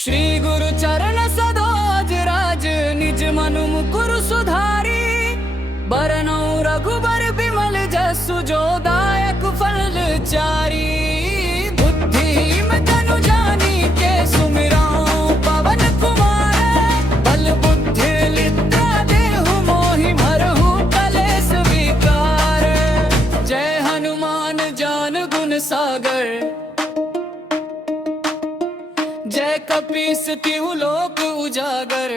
श्री गुरु चरण सदोज राज निज मनु मुकुर सुधारी बरनौ रघुबर बिमल जसु जो दायक फल चारी। बुद्धि में तनु जानी के सुमिरौ पवन कुमार बल बुद्धि लिद्रा देहु मोहि मरहु कलेस विकार। जय हनुमान ज्ञान गुण सागर जय कपीस तिहु लोक उजागर।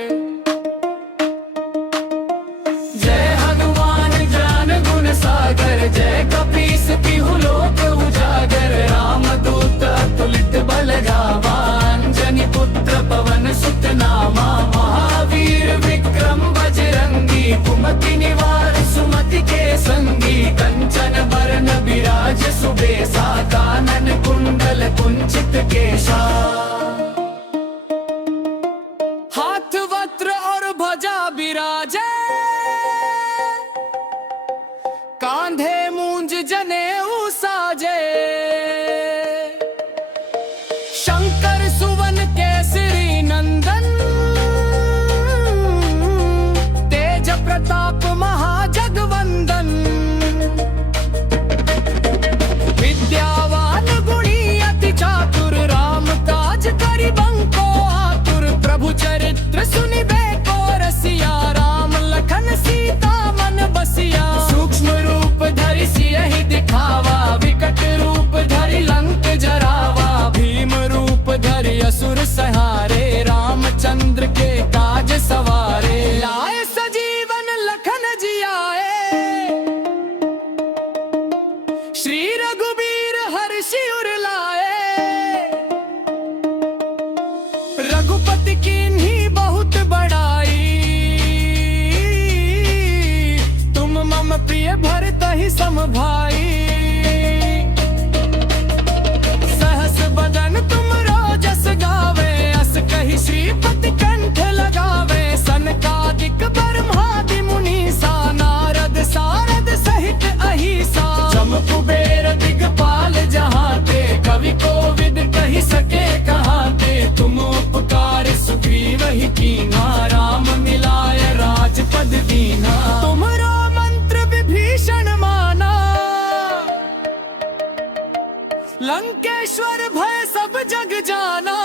जय हनुमान ज्ञान गुण सागर जय कपीस तिहु लोक उजागर। राम दूत अतुलित बल गावा अंजनी पुत्र पवन सुत नामा। महावीर विक्रम बजरंगी कुमति निवार सुमति के संगी। कंचन बरन बिराज सुबेसा कानन कुंडल कुंचित केशा। हाथ वस्त्र और ध्वजा बिराजे कांधे मूंज जनेऊ साजे। शंकर सुवन केसरी नंदन तेज प्रताप महाजगवंदन। विद्यावान गुणी अति चातुर राम काज करिबंको आतुर। प्रभु चरित्र सुनिबे को रसिया राम लखन सीता मन बसिया। सूक्ष्म रूप धरि सियहि दिखावा विकट रूप धरि लंक जरावा। भीम रूप धरि असुर सहारे रामचंद्र के काज सवारे। लाए सजीवन लखन जियाए श्री रघुबीर हर्षि उर लाए। रघुपति कीन्ही बहुत बड़ाई तुम मम प्रिय भरतहि सम भाई। सहस बदन तुम रोजस गावे अस कहि श्रीपति कंठ लगावे। सनकादिक ब्रह्मादि मुनीसा नारद सारद सहित अहिसा। जम कुबेर दिगपाल जहाते कवि कोविद कहि सके कहाते। तुम उपकार सुग्रीव ही कीन्हा राम मिलाय राजपद दीन्हा। तुमरो मंत्र विभीषण माना लंकेश्वर भय सब जग जाना।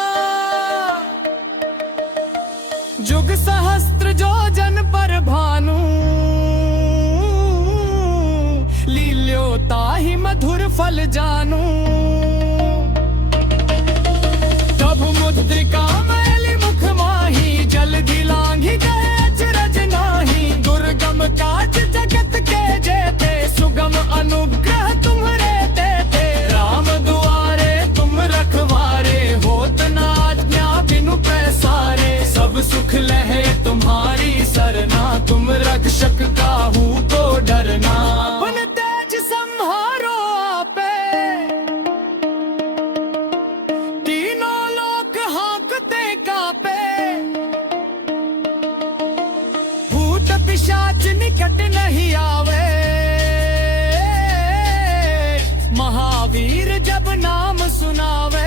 जुग सहस्त्र जो जन पर भानु लील्यो ताहि मधुर फल जानू। प्रभु मुद्रिका मैली मुख माही जलधि लांघि गए अचरज नाही। दुर्गम काज जगत के जेते सुगम अनुग्रह तुम्हरे देते। राम दुआरे तुम रखवारे होत न आज्ञा बिनु पैसारे। सब सुख लहे तुम्हारी सरना तुम रक्षक काहू को डरना। अपन तेज संहारो आपे तीनों लोक हाँकते कापे। भूत पिशाच निकट नहीं आवे महावीर जब नाम सुनावे।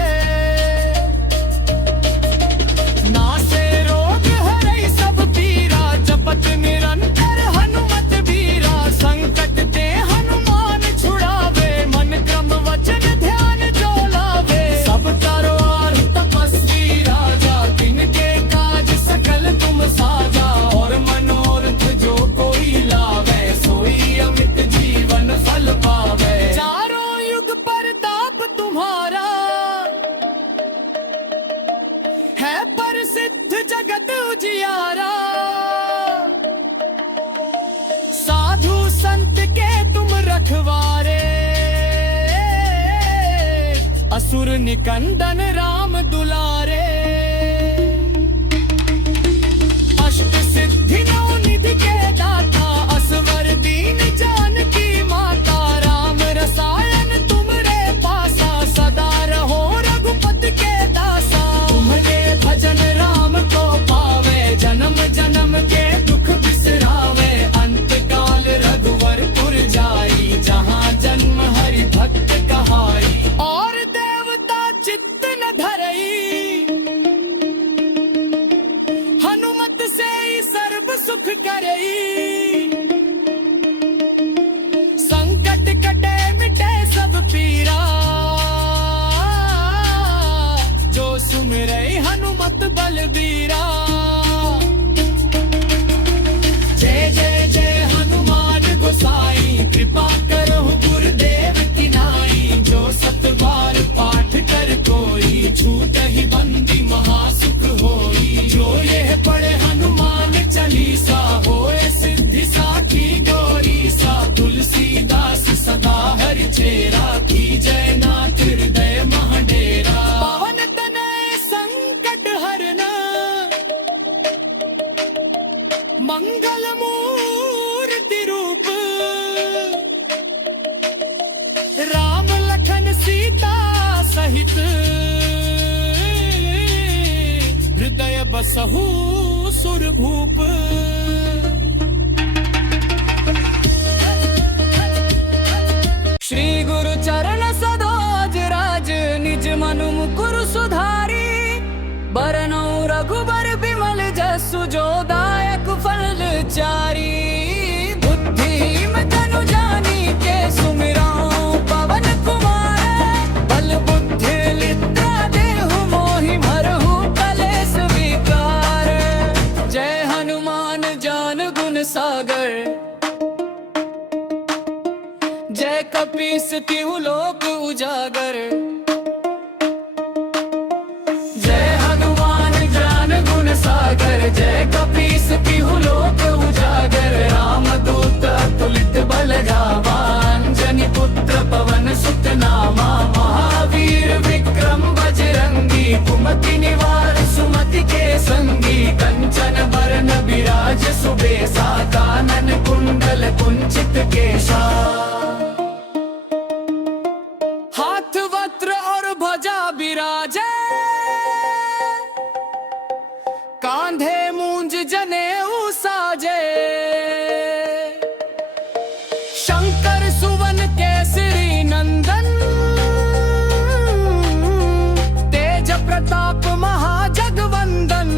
नासे रोग हरै सब पीरा जपत निरंतर हनुमत बीरा। संकट ते हनुमान छुड़ावे मन क्रम वचन ध्यान जो लावे। सब करो आर तपस्वी राजा तिनके काज सकल तुम साजा। और मनोरथ जो कोई लावे सोई अमित जीवन फल पावे। चारों युग प्रताप तुम्हारा है प्रसिद्ध जगत उजियारा। साधु संत के तुम रखवारे असुर निकंदन राम दुलारे। अष्ट सिद्धि नौ निधि के दाता असवर दीन जानकी माता। राम रसायन तुमरे पासा सदा रहो रघुपति के दासा। तुम्हारे भजन राम को पावे जन्म जन्म के दुख बिसरावे। अंत काल रघुवरपुर जाई जहाँ जन्म हरि भक्त कहाई। और देवता चित्त न धरई जय हनुमत बलबीरा। जय जय जय हनुमान गोसाई, कृपा करो गुरुदेव की नाई। जो सतबार पाठ कर कोई, छूट ही बंदी महासुख होई। जो ये पढ़े हनुमान चालीसा, होए सिद्धि साखी गौरी सा। तुलसीदास सदा हरि चेरा, की जय नाथ हृदय महाडेरा। पवन तनय संकट हरना, मंगल मूर्ति रूप। राम लखन सीता सहित, हृदय बसहु सुरभूप। श्री गुरु चरण सरोज राज, निज मनु मुकुर सुधारी। बरनौ रघुबर बिमल जसु, जो दायक फल चारी। बुद्धिम तनु जानिके, सुमिरौ पवन कुमार। बल बुद्धि लिद्रा देहु मोहि, मरहु कलेस विकार। जय हनुमान ज्ञान गुण सागर, जय कपीस तिहु लोक उजागर। जय हनुमान ज्ञान गुण सागर, जय कपीस तिहु लोक उजागर। रामदूत अतुलित बल धामा, अंजनी पुत्र पवन सुत नामा। महावीर विक्रम बजरंगी, कुमति निवार सुमति के संगी। कंचन बरन बिराज सुबेसा, कानन कुंडल कुंचित केशा। हाथ वस्त्र और ध्वजा बिराजे, कांधे मूंज जनेऊ साजे। शंकर सुवन केसरी नंदन, तेज प्रताप महाजगवंदन।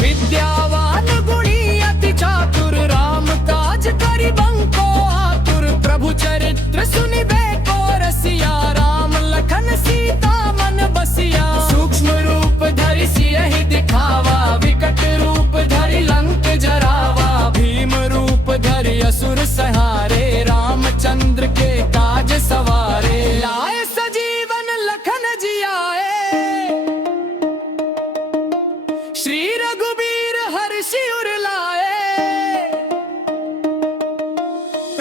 विद्यावान गुणी अति चातुर, राम काज करिबंको आतुर। प्रभु चरित्र सुनिबे को रसिया, राम लखन सीता मन बसिया। सूक्ष्म रूप धरि सियहि दिखावा, विकट रूप धरि लंक जरावा। भीम रूप धरि असुर संहारे, रामचंद्र के काज सवारे। लाए सजीवन लखन जियाए, श्री रघुबीर हर्षि उर लाए।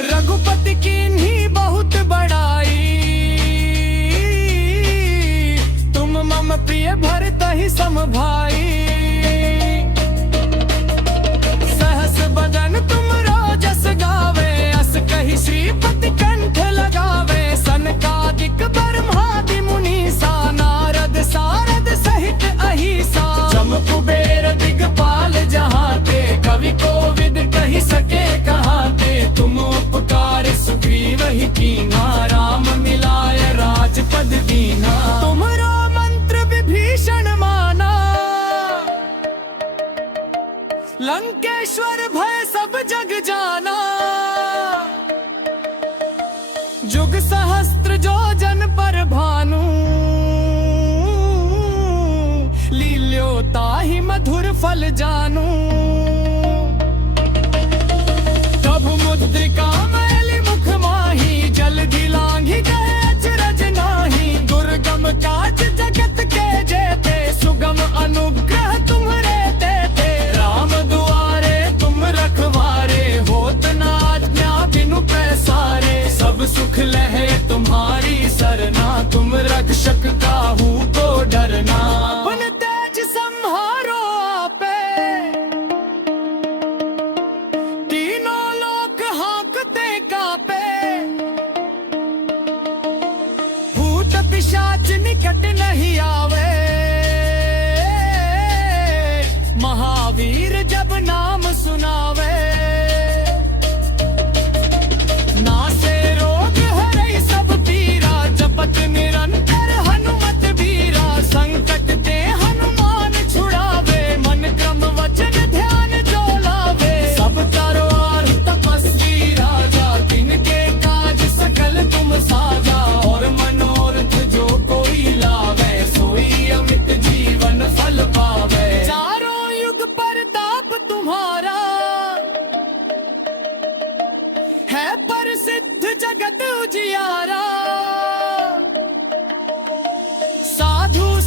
रघुपति कीन्ही बहुत बड़ाई, तुम मम प्रिय भरतहि सम भाई। सहस बदन तुम रोजस गावे, अस कहि श्रीपति कंठ लगावे। सनकादिक ब्रह्मादि मुनीसा, नारद सारद सहित अहिसा। जम कुबेर दिगपाल जहाते, कवि कोविद कहि सके कहाते। तुम उपकार सुग्रीव ही कीन्हा, राम मिलाय राजपद दीन्हा। तुमरो मंत्र विभीषण माना, लंकेश्वर भय सब जग जाना। जुग सहस्त्र जो जन पर भानु, लील्यो ताहि मधुर फल जानू। प्रभु मुद्रिका मैली मुख माही, जल्दी लांघि गए अचरज नाही। दुर्गम काज जगत के जेते, सुगम अनुग्रह तुम्हरे देते। राम दुआरे तुम रखवारे, होत न आज्ञा बिनु पैसारे। सब सुख लहे तुम्हारी सरना, तुम रक्षक काहू को डरना। अपन तेज सम्हारो आपे,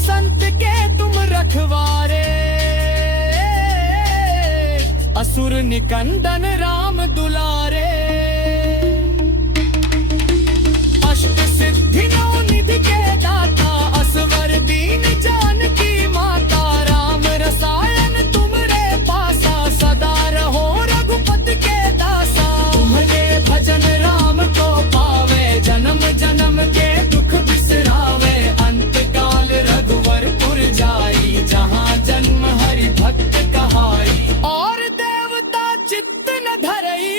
संत के तुम रखवारे, असुर निकंदन राम दुलारे। अष्ट सिद्धि नौ निधि के दाता, असवर दीन जानकी माता। राम रसायन तुमरे पासा, सदा रहो रघुपति के दासा। तुम्हारे भजन राम को पावे, जन्म जन्म के दुख बिसरावे। अंत काल रघुवरपुर जाई, जहाँ जन्म हरि भक्त कहाई। और देवता चित्त न धरई,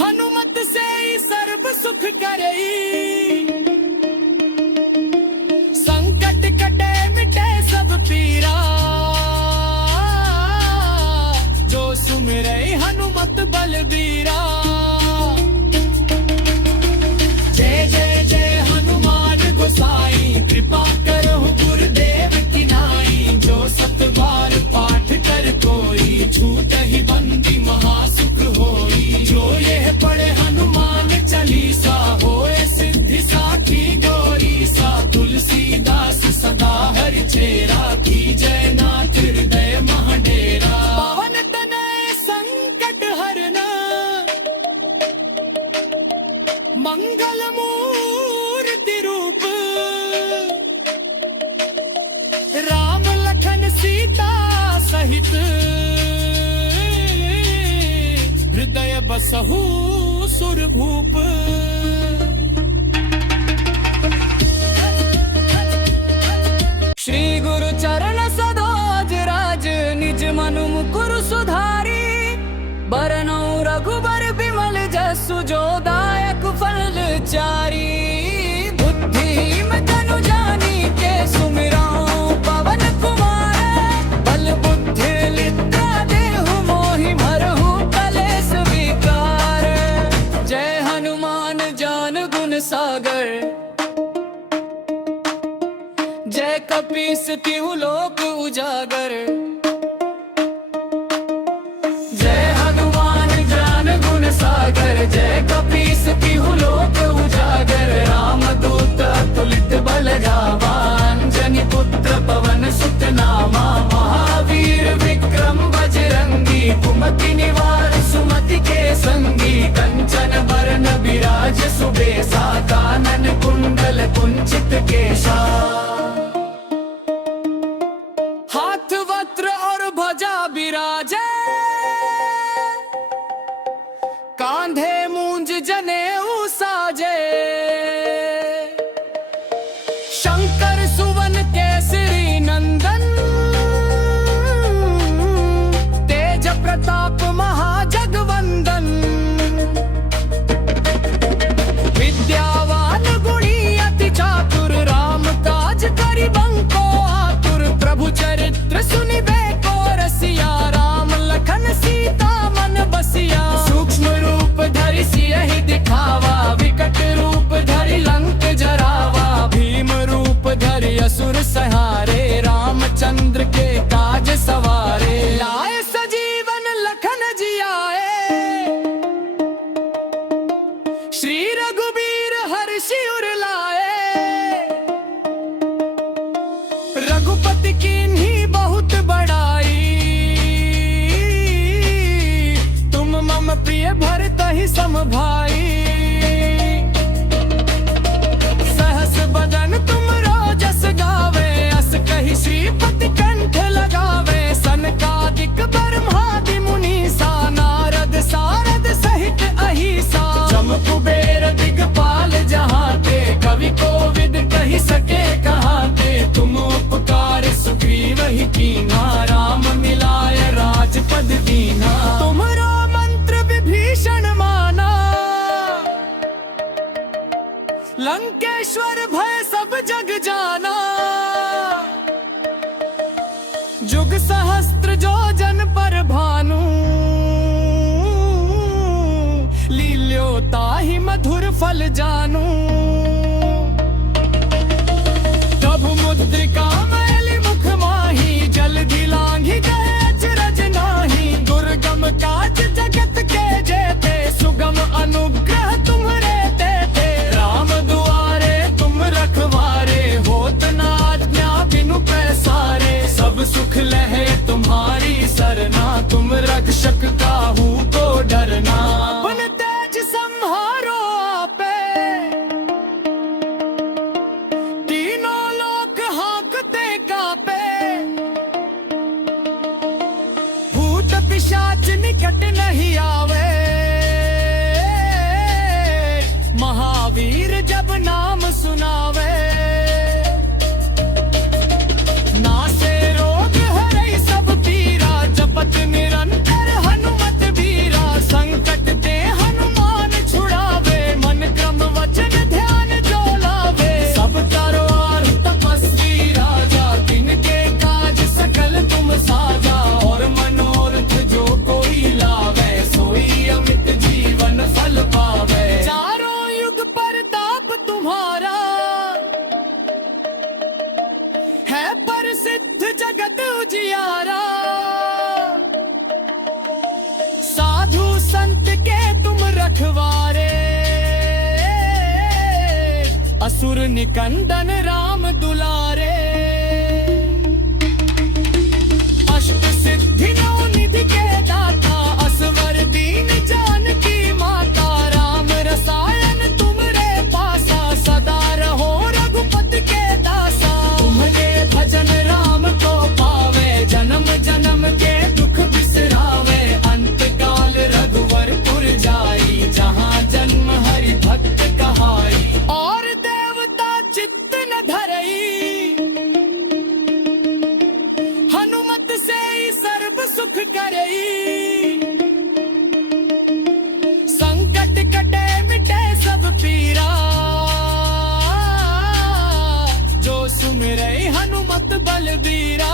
हनुमत से ही सर्व सुख करई। संकट कटे मिटे सब पीरा, जो सुमिरै हनुमत बलबीरा। जय जय जय हनुमान गोसाई, कृपा करहु गुरुदेव की नाई। जो सत बार पाठ कर कोई, छूटहि बंदी महासुख होई। जो यह पढ़े हनुमान चालीसा, होए सिद्धि साखी गौरी सा। तुलसीदास सदा हरि चेरा, की जय नाथ हृदय महडेरा। पवन तनय संकट हरना, मंगल मूर्ति रूप। राम लखन सीता सहित, हृदय बसहु सुरभूप। श्री गुरु चरण सरोज राज, निज मनु मुकुर सुधारी। बरनौ रघुबर बिमल जसु, जो दायक फल चारी। बुद्धिम तनु जानी के, सुमिरौ पवन कुमार। बल बुद्धि लिद्रा देहु मोहि, मरहु कलेस विकार। जय हनुमान ज्ञान गुण सागर, जय कपीस तिहु लोक उजागर। जय हनुमान ज्ञान गुण सागर, जय कपीस तिहु लोक उजागर। रामदूत अतुलित बल धामा, अंजनी पुत्र पवन सुत नामा। महावीर विक्रम बजरंगी, कुमति निवार सुमति के संगी। कंचन बरन बिराज सुबेसा, कानन कुंडल कुंचित केशा। हाथ वस्त्र और ध्वजा बिराजे, कांधे मूंज जनेऊ साजे। शंकर सुवन केसरी नंदन, तेज प्रताप महाजगवंदन। विद्यावान गुणी अति चातुर, राम काज करिबंको आतुर। प्रभु चरित्र सुनिबे को रसिया, राम लखन सीता मन बसिया। सूक्ष्म रूप धरि सियहि दिखावा, विकट रूप धरि लंक जरावा। भीम रूप धरि असुर सहारे, रामचंद्र के काज सवारे। लाए सजीवन लखन जियाए, श्री रघुबीर हर्षि उर लाए। रघुपति कीन्ही बहुत बड़ाई, तुम मम प्रिय भरतहि सम भाई। सहस बदन तुम रोजस गावे, अस कहि श्रीपति कंठ लगावे। सनकादिक ब्रह्मादि मुनीसा, नारद सारद सहित अहिसा। जम कुबेर दिगपाल जहाते, कवि कोविद कहि सके कहाते। तुम उपकार सुग्रीव ही कीन्हा, राम मिलाय राजपद दीन्हा। तुमरो मंत्र विभीषण माना, लंकेश्वर भय सब जग जाना। जुग सहस्त्र जो जन पर भानु, लील्यो ताहि मधुर फल जानू। प्रभु मुद्रिका मैली मुख माही, जल्दी लांघि गए अचरज नाही। दुर्गम काज जगत के जेते, सुगम अनुग्रह तुम्हरे देते। राम दुआरे तुम रखवारे, असुर निकंदन राम दुलारे। अष्ट सिद्धि नौ निधि के दाता, असवर दीन जानकी माता। राम रसायन तुमरे पासा, सदा रहो रघुपति के दासा। तुम्हारे भजन राम को पावे, जन्म जन्म के दुख बिसरावे। अंत काल रघुवरपुर जाई, जहाँ जन्म हरि भक्त कहाई। और देवता चित्त न धरई, हनुमत से ही सर्व सुख करई। संकट कटे मिटे सब पीरा, जो सुमिरै हनुमत बलबीरा।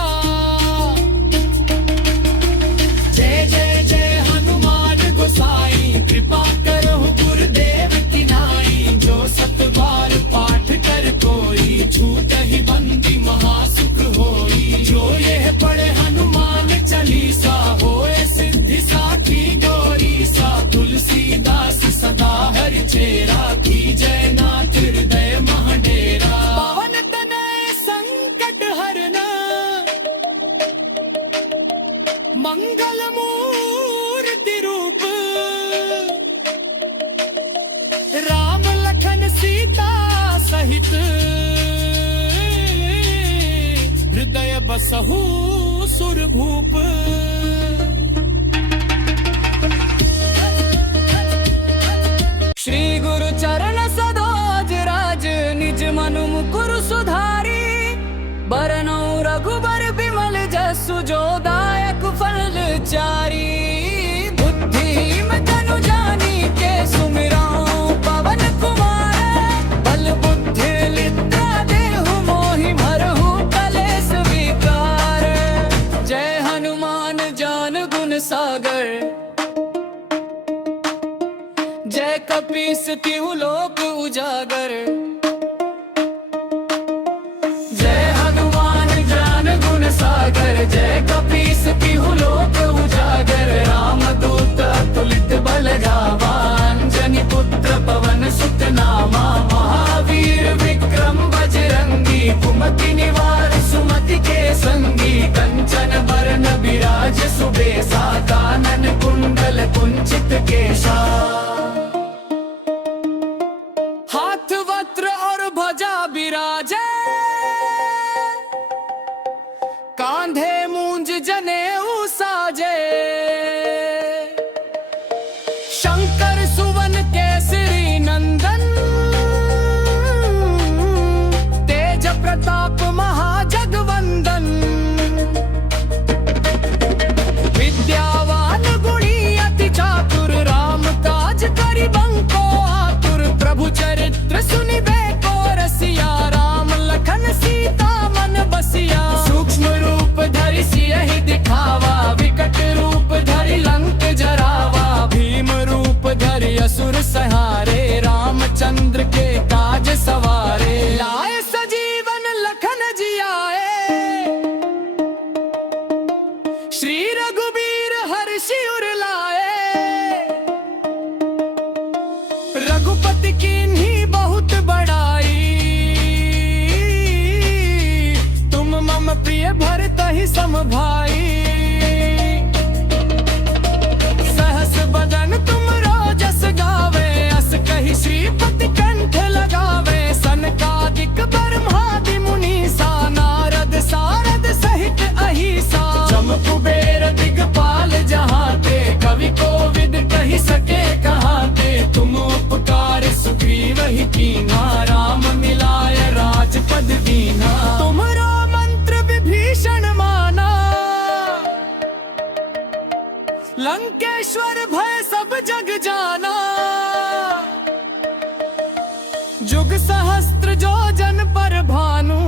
जय जय जय हनुमान गोसाई, कृपा करो गुरुदेव की नाई। जो सत बार पाठ कर कोई, छूटहि बंदी महासुख होई। जो यह पढ़े हनुमान चालीसा, होए सिद्धि साखी गौरी सा। तुलसीदास सदा हरि चेरा, की जय नाथ हृदय महडेरा। पवन तनय संकट हरना, मंगल मूर्ति रूप। राम लखन सीता सहित, हृदय बसहु सुरभूप। श्री गुरु चरण सरोज राज, निज मनु मुकुर सुधारी। बरनौ रघुबर बिमल जसु, जो दायक फल चारी। बुद्धिम तनु जानी के सुमिरौ, पवन कुमार। बल बुद्धि लिद्रा देहु मोहि, मरहु कलेस विकार। जय हनुमान ज्ञान गुण सागर, जय कपीस तिहु लोक उजागर। जय हनुमान ज्ञान गुण सागर, जय कपीस तिहु लोक उजागर। राम दूत अतुलित बल गावा, अंजनी पुत्र पवन सुत नामा। महावीर विक्रम बजरंगी, कुमति निवार सुमति के संगी। कंचन बरन बिराज सुबेसा, कानन कुंडल कुंचित केशा। हाथ वस्त्र और ध्वजा बिराजे, कांधे मूंज जनेऊ साजे। शंकर सुवन केसरी नंदन, तेज प्रताप महाजगवंदन। विद्यावान गुणी अति चातुर, राम काज करिबंको आतुर। प्रभु चरित्र सुनिबे को रसिया, राम लखन सीता मन बसिया। सूक्ष्म रूप धरि सियहि दिखावा, विकट रूप धरि लंक जरावा। भीम रूप धरि असुर सहारे, रामचंद्र के काज सवारे। लाए सजीवन लखन जियाए, श्री रघुबीर हर्षि उर लाए। रघुपति कीन्ही बहुत बड़ाई, तुम मम प्रिय भरतहि सम भाई। सहस बदन तुम राजस गावे, अस कहि श्रीपति कंठ लगावे। सनकादिक ब्रह्मादि मुनीसा, नारद सारद सहित अहिसा। जम कुबेर दिगपाल जहाते, कवि कोविद कहि सके कहाते। तुम उपकार सुग्रीव ही कीन्हा, राम मिलाय राजपद दीन्हा। तुमरो मंत्र विभीषण माना, लंकेश्वर भय सब जग जाना। जुग सहस्त्र जो जन पर भानु,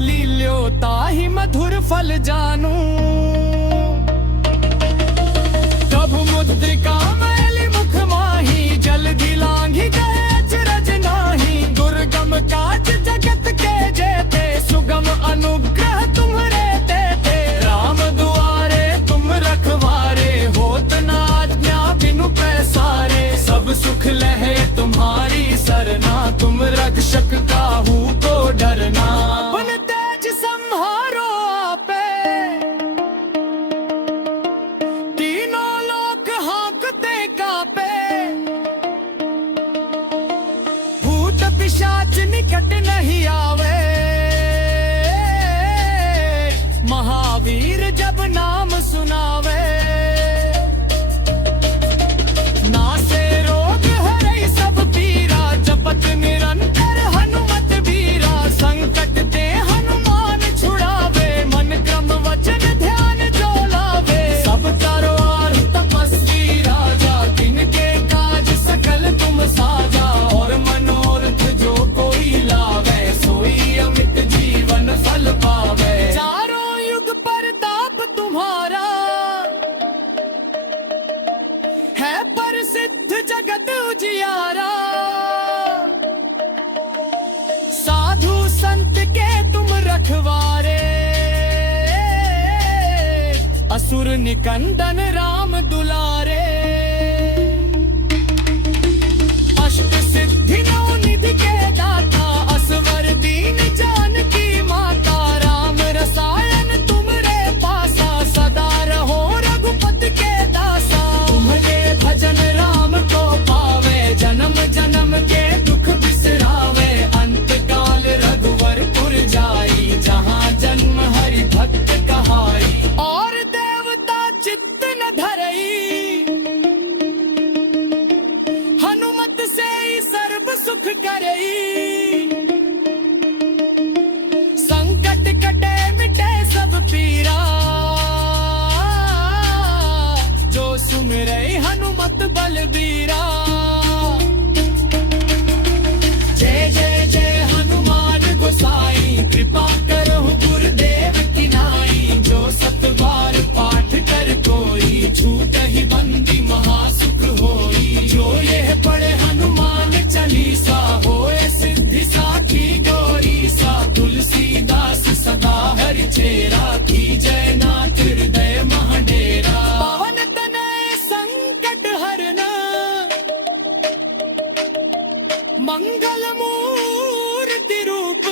लील्यो ताहि मधुर फल जानू। प्रभु मुद्रिका मैली मुख माही, जल्दी लांघि गए अचरज नाही। दुर्गम काज जगत के जेते, सुगम अनुग्रह तुम्हरे तेते। राम दुआरे तुम रखवारे, होत न आज्ञा बिनु पैसारे। सब सुख लहे तुम्हारे पिशाच निकट नहीं आवे। महावीर जब नाम सुनावे, नासे रोग हरै सब पीरा, जपत निरंतर हनुमत बीरा। संकट ते हनुमान छुड़ावे, मन क्रम वचन ध्यान जो लावे। सब करो और तपस्वी राजा, तिनके काज सकल तुम साजा। और मनोरथ जो कोई लावे, सोई अमित जीवन फल पावे। चारों युग प्रताप तुम्हारा, है प्रसिद्ध जगत उजियारा। साधु संत के तुम रखवारे, असुर निकंदन राम दुलारे। अष्ट सिद्धि नौ निधि के दाता, असवर दीन जानकी माता। राम रसायन तुमरे पासा, सदा रहो रघुपति के दासा। तुम्हारे भजन राम को पावे, जन्म जन्म के दुख बिसरावे। अंत काल रघुवरपुर जाई, जहाँ जन्म हरि भक्त कहाई। और देवता चित्त न धरई, हनुमत से ही सर्व सुख करई। संकट कटे मिटे सब पीरा, जो सुमिरै हनुमत बलबीरा। जय जय जय हनुमान गोसाई, कृपा करो गुरुदेव की नाई। जो सत बार पाठ कर कोई, छूटहि बंदी महासुख होई। जो यह पढ़े हनुमान चालीसा, होए सिद्धि साखी गौरी सा। तुलसीदास सदा हरि चेरा, की जय नाथ हृदय महडेरा। पवन तनय संकट हरना, मंगल मूर्ति रूप।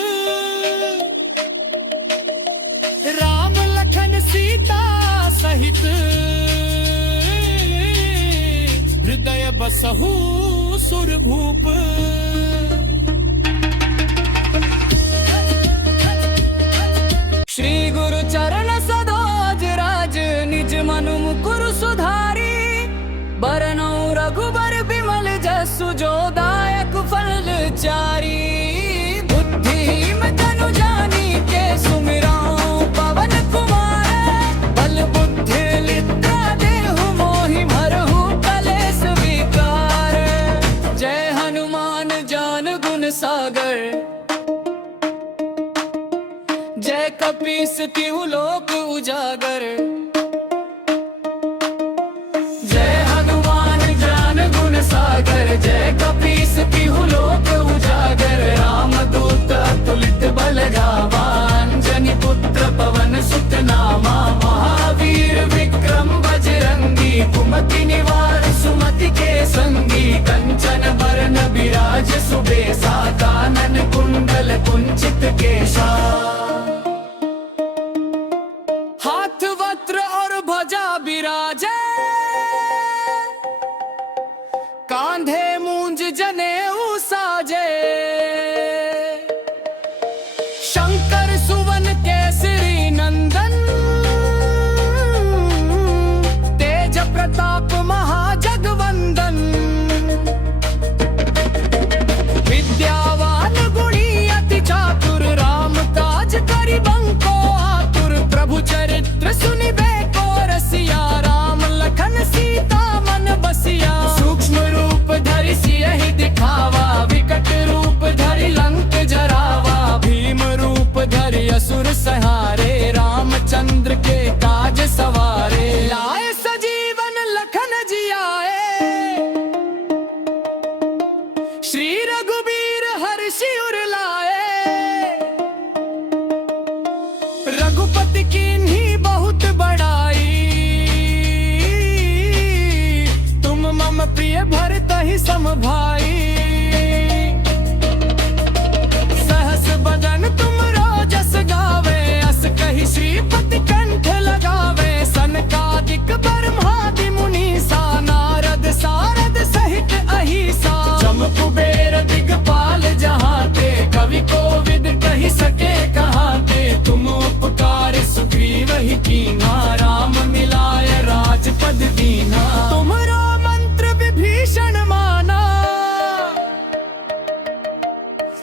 राम लखन सीता सहित, हृदय बसहु सुरभूप। श्री गुरु चरण सरोज राज, निज मनु मुकुर सुधारी। बरनौ रघुबर बिमल जसु, जो दायक फल चारी। बुद्धिहीन तनु जानिके, सुमिरौ पवन कुमार। बल बुद्धि लिद्रा देहु मोहि, हरहु कलेस विकार। जय हनुमान ज्ञान गुण सागर, जय कपीस तिहु लोक उजागर। जय हनुमान ज्ञान गुण सागर, जय कपीस तिहु लोक उजागर। रामदूत अतुलित बल गावा, अंजनी पुत्र पवन सुत नामा। महावीर विक्रम बजरंगी, कुमति निवार सुमति के संगी। कंचन बरन बिराज सुबेसा, कानन कुंडल कुंचित केशा। हाथ वस्त्र और ध्वजा बिराजे, कांधे मूंज जनेऊ साजे। शंकर सुवन केसरी नंदन, तेज प्रताप महाजगवंदन। विद्यावान गुणी अति चातुर, राम काज करिबंको आतुर। प्रभु चरित्र सुनिबे को रसिया, राम लखन सीता मन बसिया। सूक्ष्म रूप धरि सियहि दिखावा, विकट रूप धरि लंक जरावा। भीम रूप धरि असुर संहारे, रामचंद्र के काज सवारे। लाए सजीवन लखन जियाए, श्री रघुबीर हर्षि उर लाए। रघुपति कीन्ही बहुत बड़ाई, तुम मम प्रिय भरतहि सम भाई। सहस बदन तुम रोजस गावे, अस कहि श्रीपति कंठ लगावे। सनकादिक ब्रह्मादि मुनीसा, नारद सारद सहित अहिसा। जम कुबेर दिगपाल जहाँ,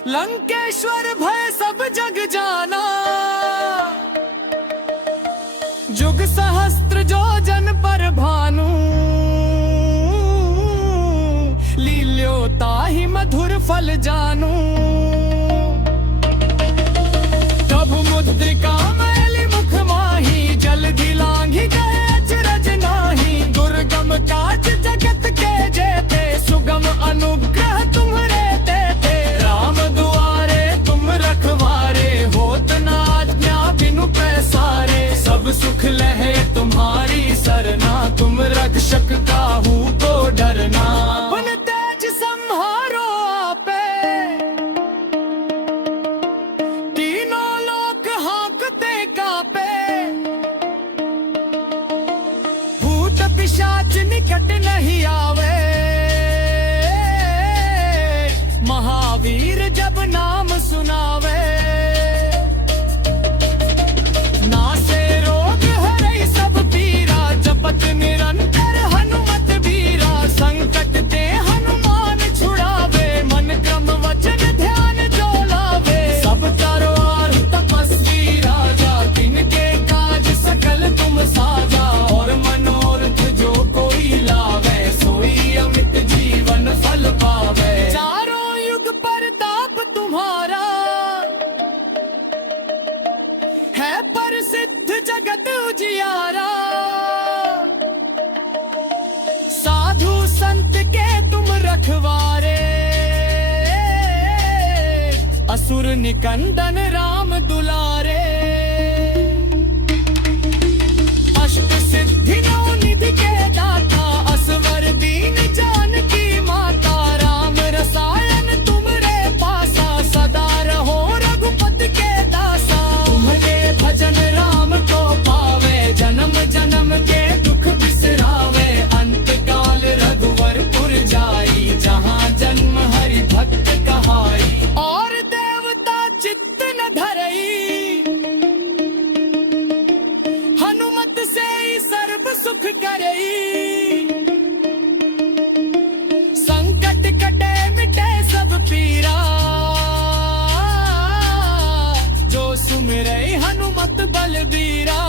लंकेश्वर भय सब जग जाना, जुग सहस्त्र जो जन पर भानु, लील्यो ताहि मधुर फल जानू। प्रभु मुद्रिका मैली मुख माही, जल्दी लांघी गए अचरज नाही। दुर्गम काज जगत के जेते, सुगम अनुग्रह तुम्हरे देते। राम दुआरे तुम रखवारे, होत न आज्ञा बिनु पैसारे। सब सुख लहे तुम्हारी सरना, तुम रक्षक काहू को डरना। अपन तेज संहारो आपे, तीनों लोक हाँकते कापे। भूत पिशाच निकट नहीं आवे, महावीर जब नाम सुनावे। नासे रोग हरै सब पीरा, जपत निरंतर हनुमत बीरा। संकट ते हनुमान छुड़ावे, मन क्रम वचन ध्यान जो लावे। सब करो आरु तपस्वी राजा, तिनके काज सकल तुम साजा। और मनोरथ जो कोई लावे, सोई अमित जीवन फल पावे। चारों युग परताप तुम्हारा, है प्रसिद्ध जगत उजियारा। साधु संत के तुम रखवारे, असुर निकंदन राम दुलारे। अष्ट सिद्धि नौ निधि के दाता, असवर दीन जानकी माता। राम रसायन तुमरे पासा, सदा रहो रघुपति के दासा। तुम्हारे भजन राम को पावे, जन्म जन्म के दुख बिसरावे। अंत काल रघुवरपुर जाई, जहाँ जन्म हरि भक्त कहाई। और देवता चित्त न धरई, हनुमत से ही सर्व सुख करई। संकट कटे मिटे सब पीरा, जो सुमिरै हनुमत बलबीरा।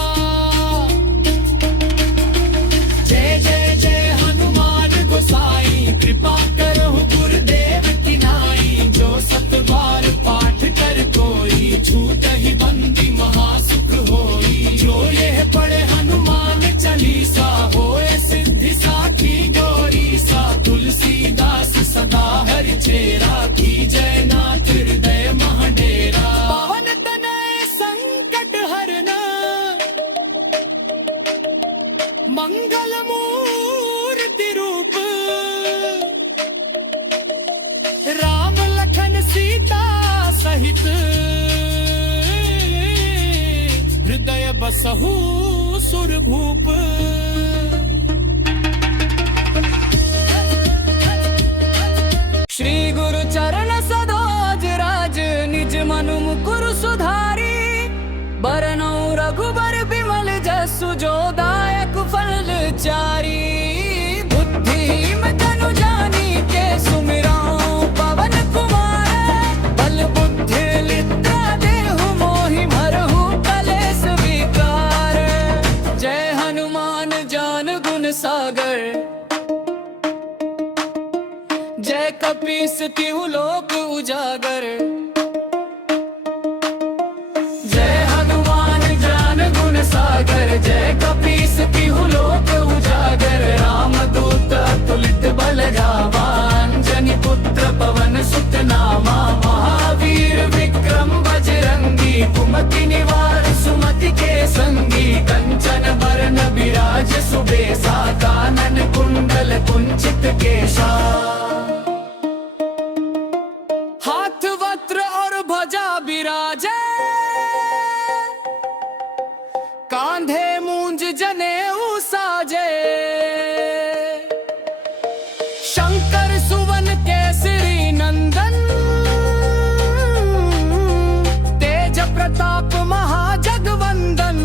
जय जय जय हनुमान गोसाई, कृपा करहु गुरुदेव की नाई। जो सत बार पाठ कर कोई, छूटहि बंदी महासुख होई। जो ये पढ़े हनुमान चालीसा, होए सिद्धि साखी गौरीसा। तुलसीदास सदा हरि चेरा, की जय नाथ हृदय महडेरा। पवन तनय संकट हरना, मंगल मूर्ति रूप। राम लखन सीता सहित, हृदय बसहु सुरभूप। श्री गुरु चरण सरोज राज, निज मनु मुकुर सुधारी। बरनौ रघुबर बिमल जसु, जो दायक फल चारी। बुद्धिम तनु जानी के, सुमिरौ पवन कुमार। बल बुद्धि लिद्रा देहु मोहि, मरहु कलेस विकार। जय हनुमान ज्ञान गुण सागर, जय कपीस तिहु लोक उजागर। जय हनुमान ज्ञान गुण सागर, जय कपीस तिहु लोक उजागर। राम दूत अतुलित बल धामा, अंजनी पुत्र पवन सुत नामा। महावीर विक्रम बजरंगी, कुमति निवार सुमति के संगी। कंचन बरन विराज सुबेसा, कानन कुंडल कुंचित केशा। हाथ वस्त्र और ध्वजा बिराजे, कांधे मूंज जनेऊ साजे। शंकर सुवन केसरी नंदन, तेज प्रताप महाजगवंदन।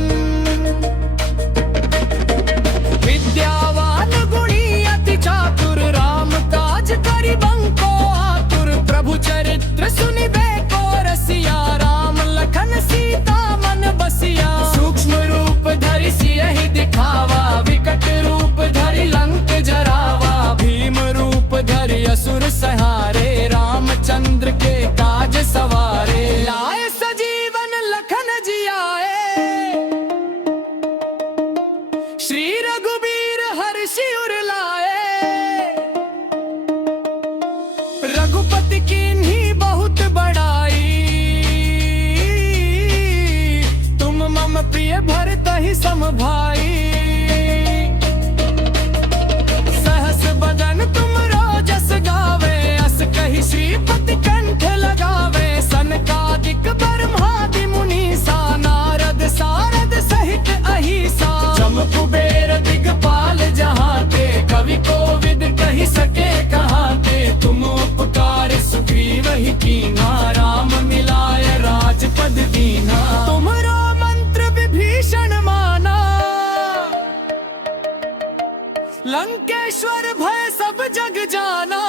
विद्यावान गुणी अति चातुर, राम काज करिबंको आतुर। प्रभु चरित्र सुनिबे सवारे। लाए सजीवन लखन जियाए, श्री रघुबीर हर्षि उर लाए। रघुपति कीन्ही बहुत बड़ाई, तुम मम प्रिय भरतहि सम भाई। सहस बदन तुम रोजस गावे, अस कहि श्रीपति कंठ लगावे। सनकादिक ब्रह्मादि मुनीसा, नारद सारद सहित अहिसा। जम कुबेर दिगपाल जहाते, कवि कोविद कहि सके कहाते। तुम उपकार सुग्रीव ही कीना, राम मिलाय राजपद दीना। तुमरो मंत्र विभीषण माना, लंकेश्वर भय सब जग जाना।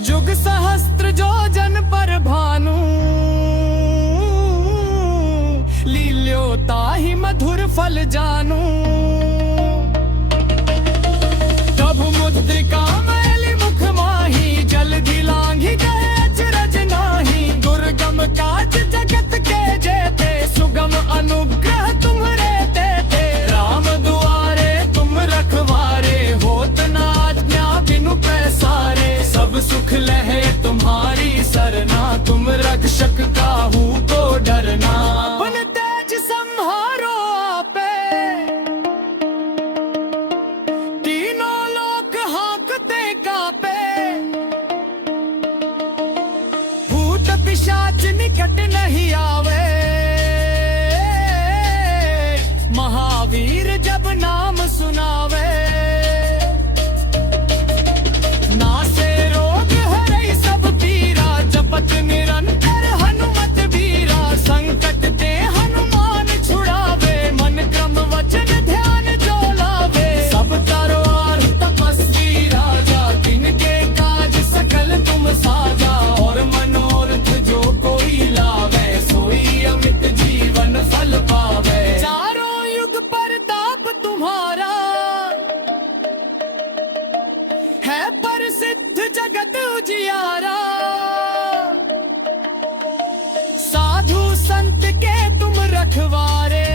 जुग सहस्त्र जो जन पर भानु, लील्यो ताहि मधुर फल जानू। प्रभु मुद्रिका मैली मुख माही, जलधि लांघि गए अचरज नाही। दुर्गम काज जगत के जेते, सुगम अनुग्रह तुम्हरे तेते। राम दुआरे तुम रखवारे, होत न आज्ञा बिनु पैसारे। सब सुख लहे तुम्हारी सरना, तुम रक्षक काहू को डरना। अपन तेज संहारो आपे, तीनों लोक हाँकते कापे। भूत पिशाच निकट नहीं आवे, महावीर जब नाम सुनावे। नासे रोग हरै सब पीरा, जपत निरंतर हनुमत बीरा। संकट ते हनुमान छुड़ावे, मन क्रम वचन ध्यान जो लावे। सब तरवार तपस्वी राजा, तिनके काज सकल तुम साजा। और मनोरथ जो कोई लावे, सोई अमित जीवन फल पावे। चारों युग परताप तुम्हारा, है प्रसिद्ध जगत उजियारा। साधु संत के तुम रखवारे,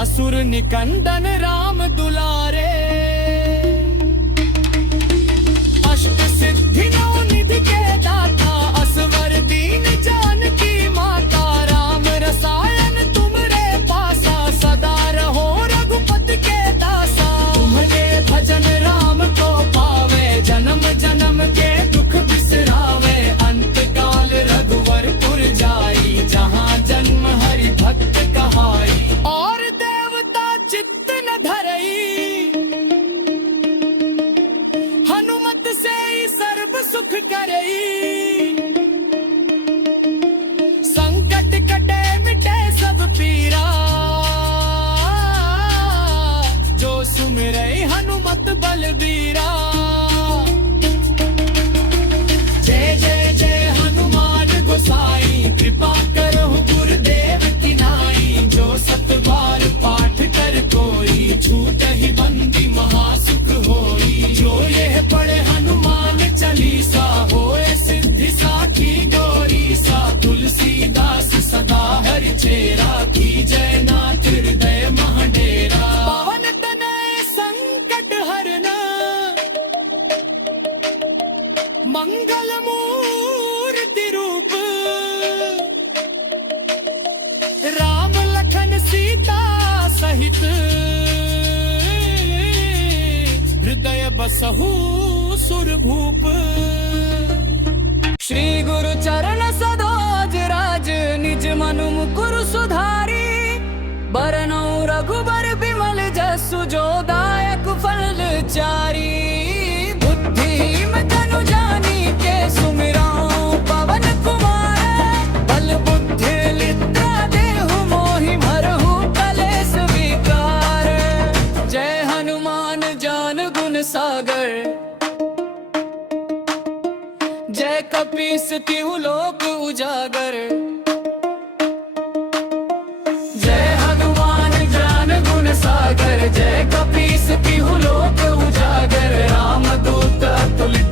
असुर निकंदन राम दुलारे। अष्ट सिद्धि नौ निधि के दाता, असवर दीन जानकी माता। राम रसायन तुमरे पासा, सदा रहो रघुपति के दासा। तुम्हारे भजन राम को पावे, जन्म जन्म के दुख बिसरावे। अंत काल रघुवरपुर जाई, जहाँ जन्म हरि भक्त कहाई। और देवता चित्त न धरई, हनुमत से ही सर्व सुख करई। संकट कटे मिटे सब पीरा, जो सुमिरै हनुमत बलबीरा। जय जय जय हनुमान गोसाई, कृपा करहु गुरुदेव की नाई। जो सत बार पाठ कर कोई, छूटहि बंदी महासुख होई। जो यह पढ़े हनुमान चालीसा, होए सिद्धि साखी गौरी सा। तुलसीदास सदा हरि चेरा, की जय नाथ हृदय महडेरा। पवन तनय संकट हरना, मंगल मूर्ति रूप। राम लखन सीता सहित, हृदय बसहु सुरभूप। श्री गुरु चरण सरोज राज, निज मनु मुकुर सुधारी। बरनौ रघुबर बिमल जसु, जो दायक फल चारी। बुद्धिम तनु जानी के, सुमिरौ पवन कुमार। बल बुद्धि लित्रा देहु मोहि, भरहु कलेस विकार। जय हनुमान ज्ञान गुण सागर, जय कपीस तिहु लोक उजागर। जय हनुमान ज्ञान गुण सागर, जय कपीस तिहु लोक उजागर। राम दूत अतुलित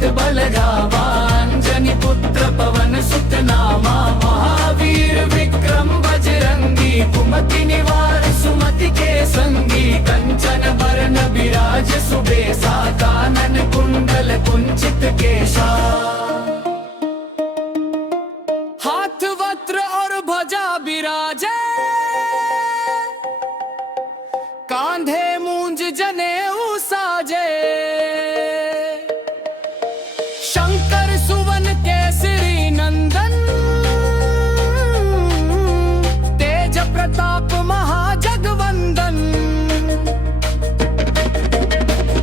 शंकर सुवन केसरी नंदन, तेज प्रताप महाजगवंदन,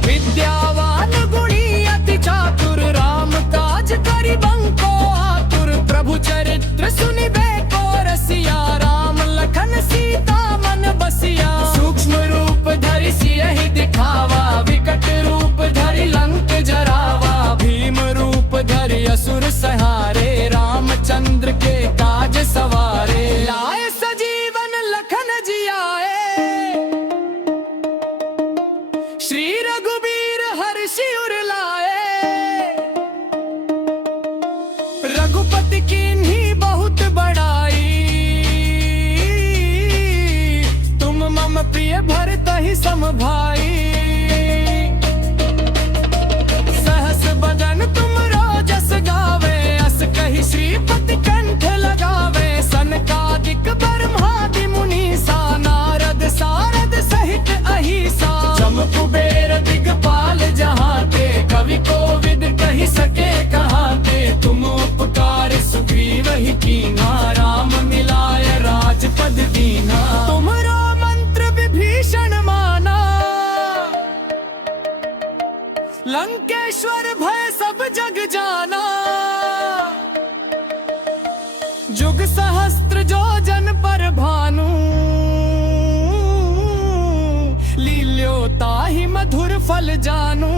विद्यावान गुणी अति चातुर, राम काज करिबं को आतुर, प्रभु चरित्र सुनिबे को रसिया, राम लखन सीता मन बसिया, सूक्ष्म रूप धरि सियहि दिखावा, विकट रूप धरि लंक जरावा, भीम रूप धरि असुर सहारे, रामचंद्र के काज सवारे, लाए सजीवन लखन जियाए, श्री रघुबीर हर्षि उर लाए, रघुपति कीन्ही बहुत बड़ाई, तुम मम प्रिय भरतहि सम भाई, सहस बदन तुम रोजस गावे, अस कहि श्रीपति कंठ लगावे, सनकादिक ब्रह्मादि मुनीसा, नारद सारद सहित अहिसा, जम कुबेर दिगपाल जहाते, कवि कोविद कहि सके कहाते, तुम उपकार सुग्रीव ही कीन्हा, राम मिलाय राजपद दीन्हा, तुमरो मंत्र विभीषण माना, लंकेश्वर भय सब जग जाना, जुग सहस्त्र जो जन पर भानु, लील्यो ताहि मधुर फल जानू,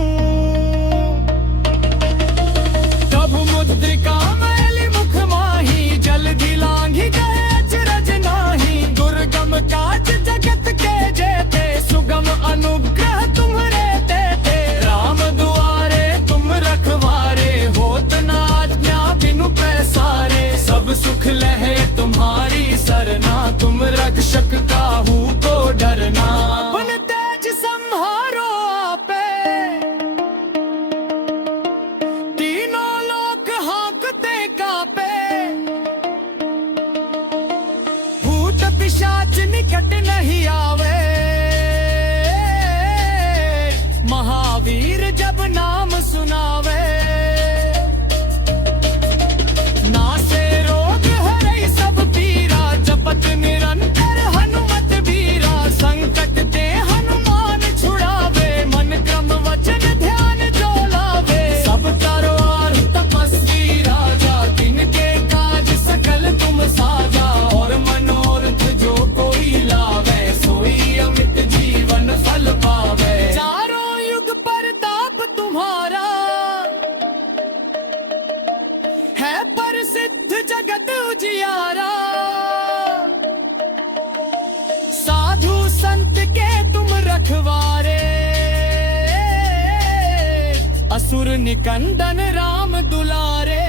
प्रभु मुद्रिका मैली मुख माही, जल्दी लांघी गए अचरज नाही, दुर्गम काज जगत के जेते, सुगम अनुग्रह तुम्हरे देते, राम दुआरे तुम रखवारे, होत न आज्ञा बिनु पैसारे, सब सुख लहे तुम्हारी सरना, तुम रक्षक काहू को डरना, अपन तेज संहारो आपे, तीनों लोक हाँकते कापे, भूत पिशाच निकट नहीं आवे, महावीर जब नाम सुनावे, नासे रोग हरै सब पीरा, जपत निरंतर हनुमत बीरा, संकट ते हनुमान छुड़ावे, मन क्रम वचन ध्यान जो लावे, सब करो आरु तपस्वी राजा, तिनके काज सकल तुम साजा, और मनोरथ जो कोई लावे, सोई अमित जीवन फल पावे, चारों युग परताप तुम्हारा, है प्रसिद्ध जगत उजियारा, साधु संत के तुम रखवारे, असुर निकंदन राम दुलारे,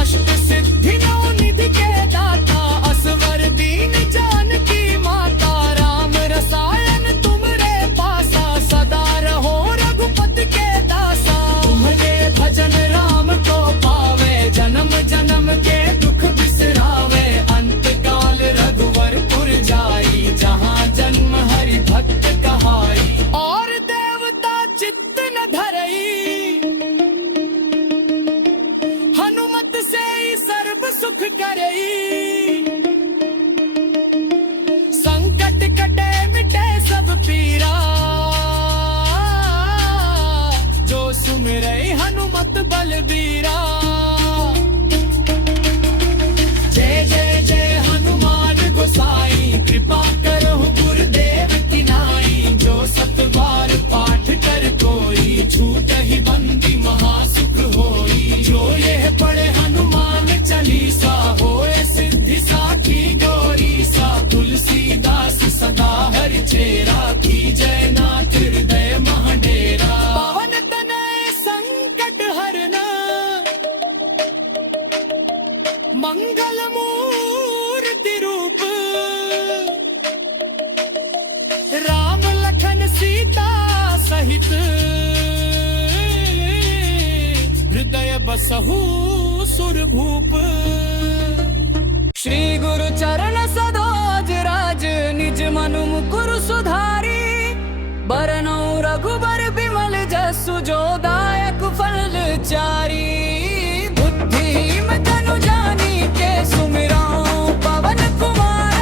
अष्ट सिद्धि नौ निधि के दाता, असवर दीन जानकी माता, राम रसायन तुमरे पासा, सदा रहो रघुपति के दासा, तुम्हारे भजन राम को पावे, जन्म जन्म के दुख बिसरावे, अंत काल रघुवर पुर जाई, जहाँ जन्म हरि भक्त कहाई, और देवता चित्त न धरई, हनुमत से ही सर्व सुख करई, संकट कटे मिटे सब पीरा, जो सुमिरै हनुमत बलबीरा, जय जय जय हनुमान गोसाई, कृपा करहु गुरुदेव की नाई, जो सत बार पाठ कर कोई, छूटहि बंदी महासुख होई, जो यह पढ़े हनुमान चालीसा, होए सिद्धि साखी गौरी सा, तुलसीदास सदा हरि चेरा, की जय नाथ हृदय महडेरा, पवन तनय संकट हरना, मंगल मूर्ति रूप, राम लखन सीता सहित, हृदय बसहु सुर भूप, श्री गुरु चरण सरोज राज, निज मनु मुकुर सुधारी, बरनउँ रघुबर बिमल जसु जो दायक फल चारी। बुद्धि में तनु जानी के सुमिराऊं पवन कुमार।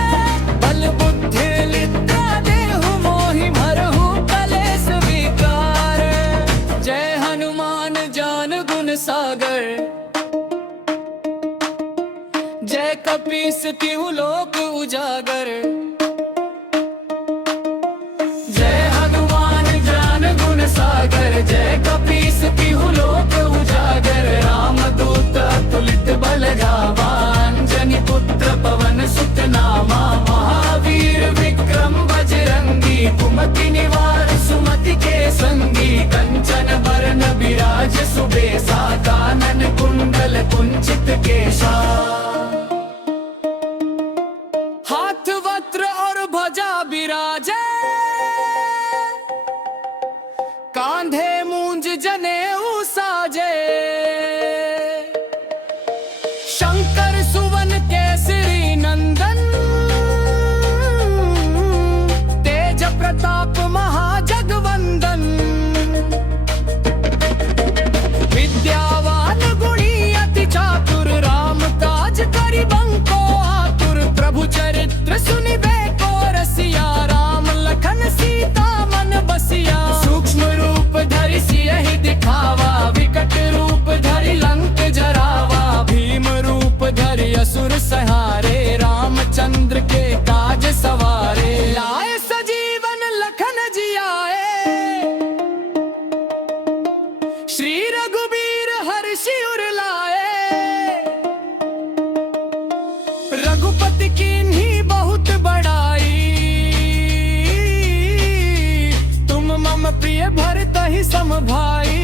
बल बुद्धि लिद्रा देहु मोहि मरहु कलेस विकार। जय हनुमान ज्ञान गुण सागर। जय कपीस तिहु लोक उजागर। जय हनुमान ज्ञान गुण सागर। जय कपीस तिहु लोक उजागर। रामदूत अतुलित बल धामा। अंजनी पुत्र पवन सुत नामा। महावीर विक्रम बजरंगी। कुमति निवार सुमति के संगी। कंचन बरन बिराज सुबेसा। कानन कुंडल कुंचित केशा। हाथ वज्र और ध्वजा बिराजे। कांधे मूंज जनेऊ साजे। शंकर सुवन केसरी नंदन। तेज प्रताप महाजगवंदन। विद्यावान गुणी अति चातुर। राम काज करिबंको आतुर। प्रभु चरित्र सुनिबे को रसिया। राम लखन सीता मन बसिया। सूक्ष्म रूप धरि सियहि दिखावा। विकट रूप धरि लंक जरावा। भीम रूप धरि असुर सहारे। रामचंद्र के काज सवारे। लाए सजीवन लखन जियाए। श्री रघुबीर हर्षि उर लाए। रघुपति कीन्ही बहुत बड़ाई। तुम मम प्रिय भरतहि सम भाई।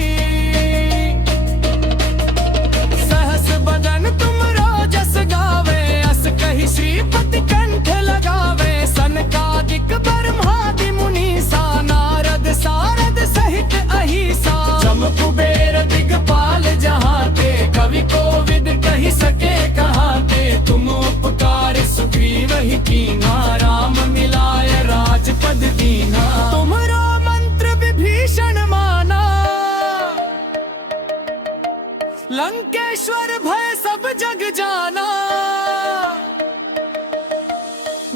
सहस बदन तुम रोजस गावे। अस कहि श्रीपति कंठ लगावे। सनकादिक ब्रह्मादि मुनीसा। नारद सारद सहित अहिसा। जम कुबेर दिगपाल जहाते। कवि कोविद कहि सके कहाते। तुम उपकार सुग्रीव ही कीना। राम मिलाय राजपद दीना। तुमरो मंत्र विभीषण माना। लंकेश्वर भय सब जग जाना।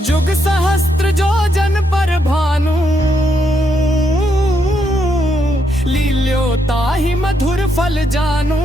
जुग सहस्त्र जो जन पर भानु। लील्यो ताहि मधुर फल जानू।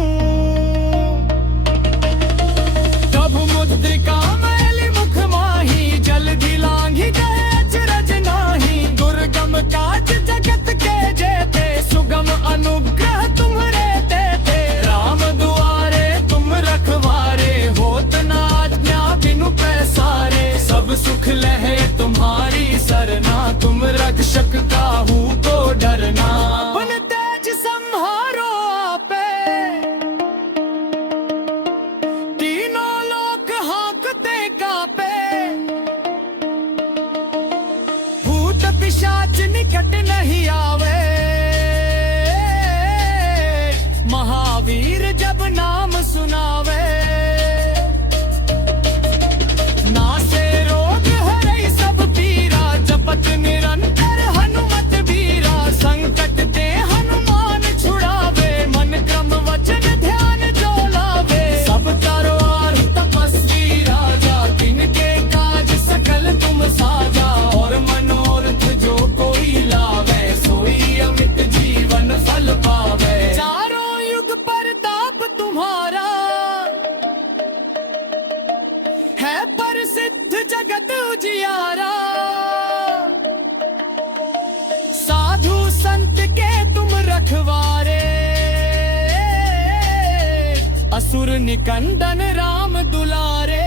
प्रभु मुद्रिका मैली मुख माही। जल्दी लांघि गए अचरज नाही। दुर्गम काज जगत के जेते। सुगम अनुग्रह तुम्हरे देते। राम दुआरे तुम रखवारे। होत न आज्ञा बिनु पैसारे। सब सुख लहे तुम्हारी सरना। तुम रक्षक काहू को डरना। अपन तेज संहारो आपे। तीनों लोक हाँकते कापे। भूत पिशाच निकट नहीं आवे। महावीर जब नाम सुनावे। नासे रोग हरै सब पीरा। जपत निरंतर हनुमत बीरा। संकट ते हनुमान छुड़ावे। मन क्रम वचन ध्यान जो लावे। सब करो आर तपस्वी राजा। तिनके काज सकल तुम साजा। और मनोरथ जो कोई लावे। सोई अमित जीवन फल पावे। चारों युग परताप तुम्हारा। है प्रसिद्ध जगत उजियारा। साधु संत के तुम रखवारे। असुर निकंदन राम दुलारे।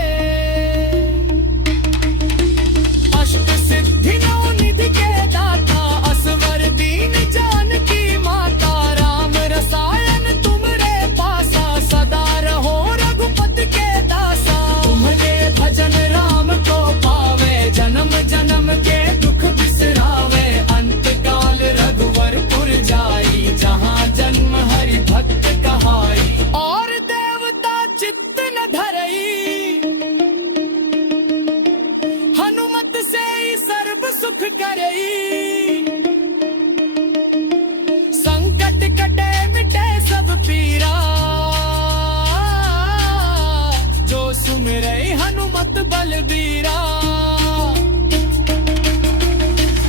अष्ट सिद्धि नौ निधि के दाता। असवर दीन जानकी माता। राम रसायन तुमरे पासा। सदा रहो रघुपति के दासा। तुम्हारे भजन राम को पावे। जन्म जन्म के दुख बिसरावे। अंत काल रघुवरपुर जाई। जहाँ जन्म हरि भक्त कहाई। और देवता चित्त न धरई। बलबीरा।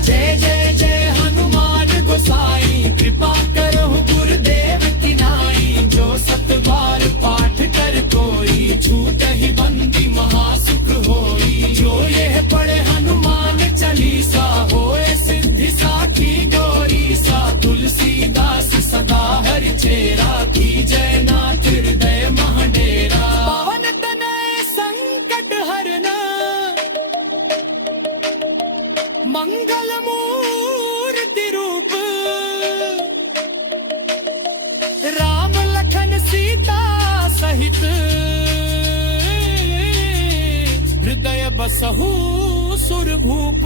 जय जय जय हनुमान गोसाई, कृपा करो गुरुदेव की नाई। जो सत बार पाठ कर कोई, छूट ही बंदी महासुख होई। जो ये पढ़े हनुमान चालीसा, होए सिद्धि साखी गौरी सा। तुलसीदास सदा हरि चेरा, की जय नाथ हृदय महडेरा। पवन तनय संकट हरना, मंगल मूर्ति रूप। राम लखन सीता सहित, हृदय बसहु सुरभूप।